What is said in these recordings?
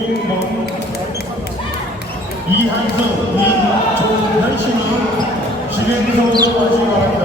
오민범, 이한수, 이종현 씨는 진행석으로 하시기 바랍니다.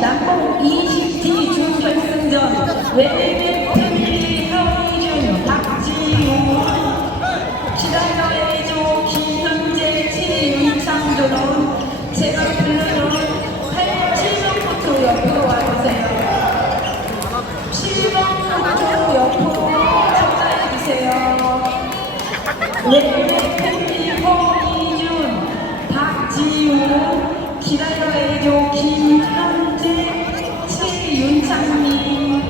남북 20T 준결승전 웨이트 패밀리 하이준 박지용 시다이더 A조 김현재 최윤창조는 제가 부르는 7번부터 옆으로 와주세요. 7번부터 옆으로 찾아주세요. 웨이트 패밀리 하이준 박지용 시다이더 A조 김현재 최윤창님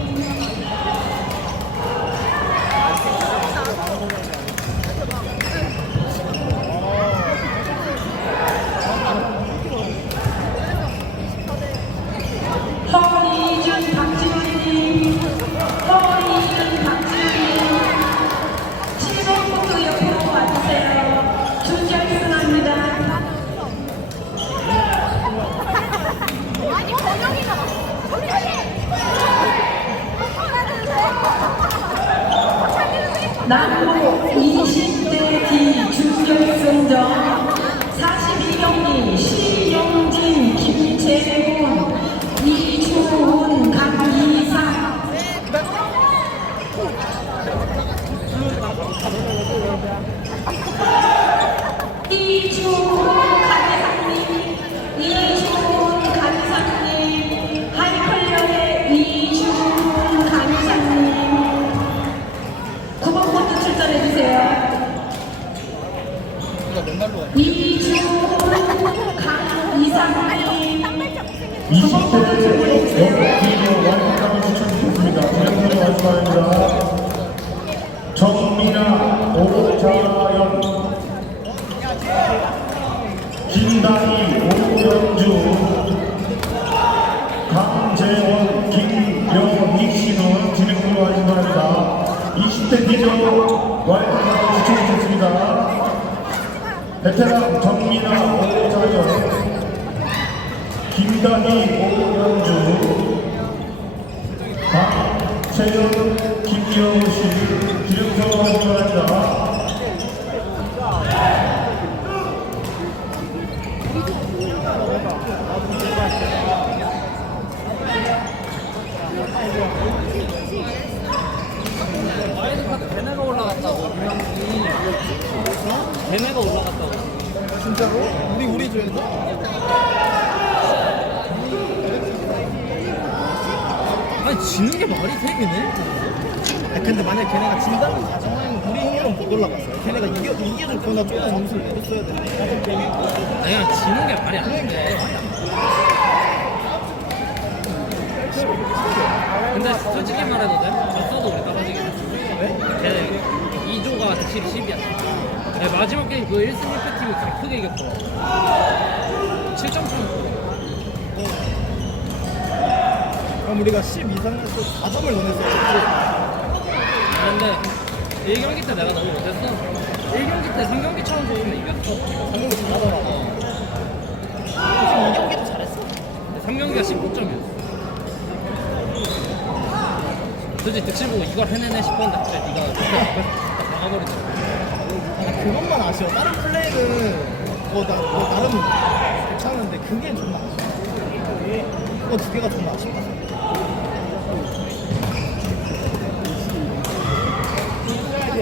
허이준 박지훈님 허이준 박지훈님 7번부터 옆으로 와주세요. 준결승합니다. 아니 권영이가 남북 20대 D 준결승전 42경기 신용진, 김재훈, 이주훈, 강이상 이주훈, 강이상님 이주훈, 강이상님 하이컬러의 이주훈, 강이상님 9번 코트 출전해주세요. 이주훈, 강이상님 20대 영국기로 완벽하게 추천드리겠습니다. 진행으로 마지막입니다. 정민아, 오자연, 김다희, 오영주, 강재원, 김영희 씨는 진행으로 마지막입니다. 20대 기조 완벽하게 추천드리겠습니다. 베테랑 정민아, 오자연, 김다희, 오영주, 최준, 김기호 씨 기념사와 바랍니다. 와일드카드 걔네가 올라갔다고 유명이 걔네가 올라갔다고. 진짜로? 우리 줘야 돼? 아니 지는 게 말이 돼 걔네? 아니 근데 만약 걔네가 진다는 가정하에는 우리 힘으로 못 올라갔어요. 걔네가 이겨줄 거나 조금 점수를 내줬어야 되는데. 아니 그냥 지는 게 말이 안 돼. 근데 솔직히 말해도 돼? 졌어도 우리 떨어지게 됐어. 왜? 걔네 2조가 대실이 10이야. 네, 마지막 게임 그 1승 1패 팀이 가장 크게 이겼어. 7점 차. 그럼 우리가 10 이상에서 4점을 넣었어요. 아, 근데 1경기 때 내가 너무 못했어. 1경기 때 3경기처럼 보이면 이겼어. 3경기 잘하더라고. 지금 2경기도 잘했어. 3경기가 19점이었어. 솔직히 득실 보고 이걸 해내네 싶었는데 갑자기 네가 앞에서 막아버리더라고. 아, 그것만 아쉬워. 다른 플레이는 뭐 나름 괜찮은데 그게 좀 아쉬워. 그거 두 개가 좀 아쉽다.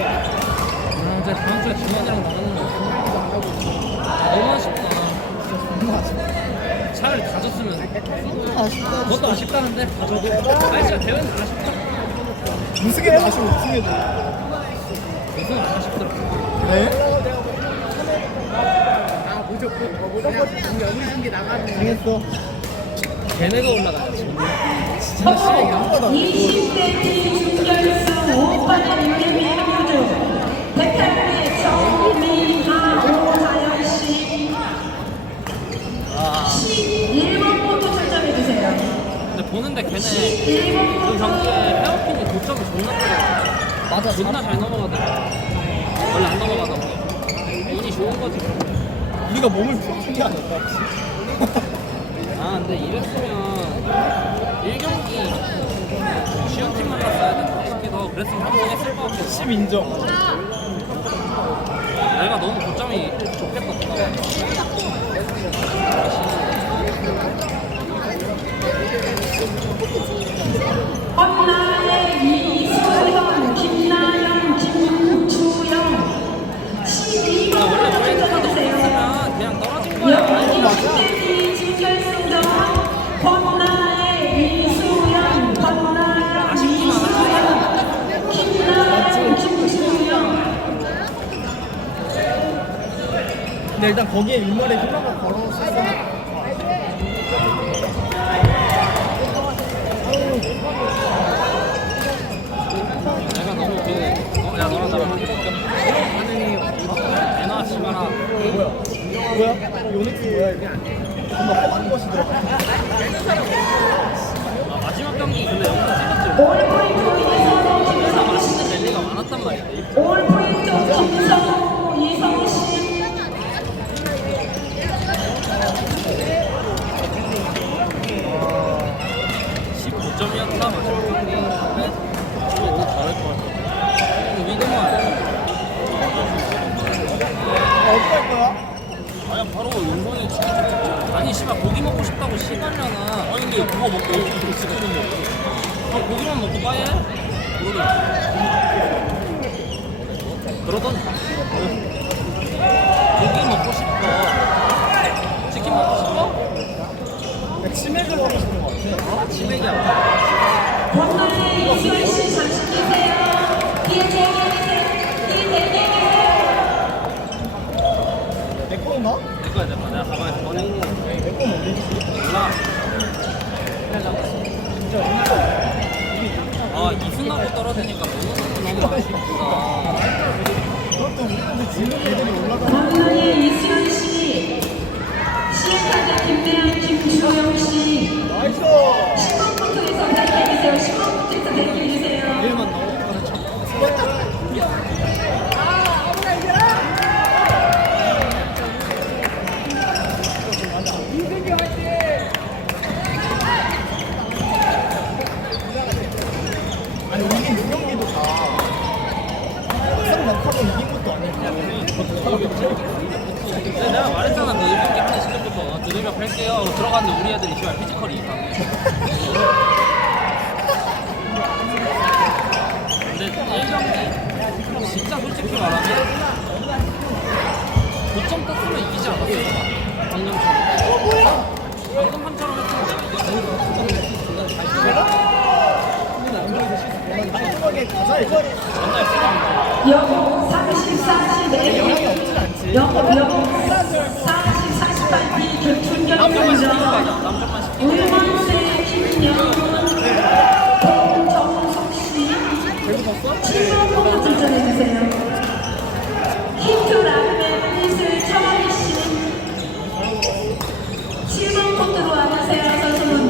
아, 이제 다음 주에 김만이랑 나가는 거 너무 아쉽다. 너무 아쉽다. 차라리 다 졌으면 너무 아쉽다. 그것도 아쉽다는데 다 져도 아니 진짜 대회는 아쉽다. 우승에도 아쉬워. 우승에도. 우승은 안 아쉽더라고. 그래? 당했어. 걔네가 올라가야지. 진짜 싫어. 20대 팀 준결승 5번의 유리미 교주 백현의 정미하 오자연씨 11번부터 출전해주세요. 근데 보는데 걔네 그 11번부터 경기에 헤어핀이 고점이 존나 크더라고. 맞아. 존나 잘 넘어가더라고. 원래 안 넘어가던 거. 운이 좋은 거지. 우리가 몸을 풀어준 게 아닐까? 아 근데 이랬으면 1경기 쉬운 팀 만났어야 된다 싶기도 하고 그랬으면 합성했을 것 같고 10 인정. 내가 너무 고점이 좋겠다. 헌나의 이수현, 김나영, 김주영 원래 12번부터 와일드카드 출전해주세요. 없었으면 그냥 떨어진 거야. 여기 준결승전 권나의 이수연, 권나영, 이수연, 김나영, 김주영. 근데 일단 거기에 윗머리에 희망을 걸어놨었어. 내가 너무 야 너랑 나랑 반응이 애나 씨마라 뭐야? 요네트 뭐야 이거? 뭔가 뻔한 것이 들어가. 마지막 경기 근데 영상 찍었지. 올 포인트 이성호, 그래서 김성호 맛있는 씨. 랠리가 많았단 말이야. 올 포인트 김성호, 이성호 씨. 15점이었나 마지막 경기. 근데 더 잘할 것 같아. 위드만. 어디 갈 거야? 아니 바로 용건에 아니 씨발 고기 먹고 싶다고 신나려나. 아니 근데 그거 먹고 어떻게 지금은 먹고 고기만 먹고 빠해? 그러던 고기 먹고 싶어. 치킨 먹고 싶어? 맥시맥을 하고 싶은 것 같아. 아 치맥이야. 권나의 이수연 씨 잠시 계세요. 뒤에 대기해주세요. 뒤에 대기해주세요. 내 거인가? 내 거야 내가 가방에서 꺼내. 내 거는 어디? 몰라. 진짜 인정. 아 이승하고 떨어지니까 너무 아쉽다. 그것도 우리한테 지금 애들이 올라가. 권나의 이수연 씨. 시작하게 김대현, 김주영 씨. 나이스! 10번부터에서 대기해주세요. 10번부터에서 대기해주세요. 일만 나오고 이긴 두 경기도 다 막상 막하고 이긴 것도 아니고. 근데 내가 말했잖아, 너 1경기 하는 시점부터 두들겨 팰게요 하고 들어갔는데 우리 애들이 지금 피지컬이 이상해. 근데 1경기 진짜 솔직히 말하면 9점 떴으면 이기지 않았어. 방금처럼. 방금 한처럼 했으면 내가 이겼어. 깔끔하게 가자 이거. 맨날 쓰는 영호 34시 영향이 4 없진 않지. 영호 40, 48기 교춘결승전 남쪽만 시키고. 울만세 김영훈 정숙씨 7번부터 도전해주세요. 히트라그의 한이슬 천원희씨 7번 코트로 와주세요. 선수분들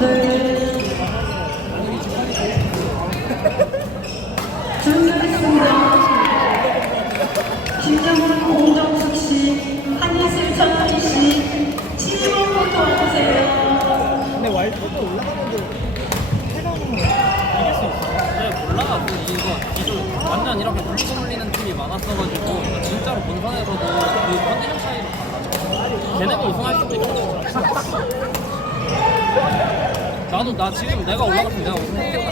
준결승전 김정훈 공정숙씨 한이슬 천원희씨 7번 코트 와주세요. 근데 와일드카드 올라가는데 해방은 이길 수 있어. 근데 몰라. 이거 기존 완전 이렇게 물리는 팀이 많았어가지고 진짜로 본선에서도 그 컨디션 차이로 달라져. 걔네가 우승할 수도 있어. 나도 나 지금 내가 올라갔으면 내가 우승했겠다.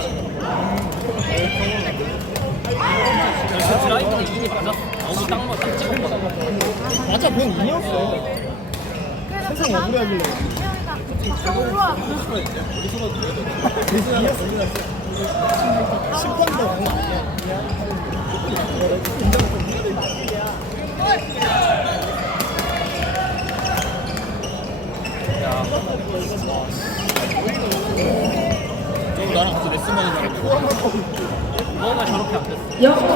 그 드라이브는 이긴이 맞았어. 너무 딱 찍었거든. 맞아, 그건 인이었어. 세상 억울해하길래. 그래서 이겼어. 심판도 그런 거 아니야. 좀 나랑 같이 레슨 많이 나는데. 너가 저렇게 안 됐어. 영호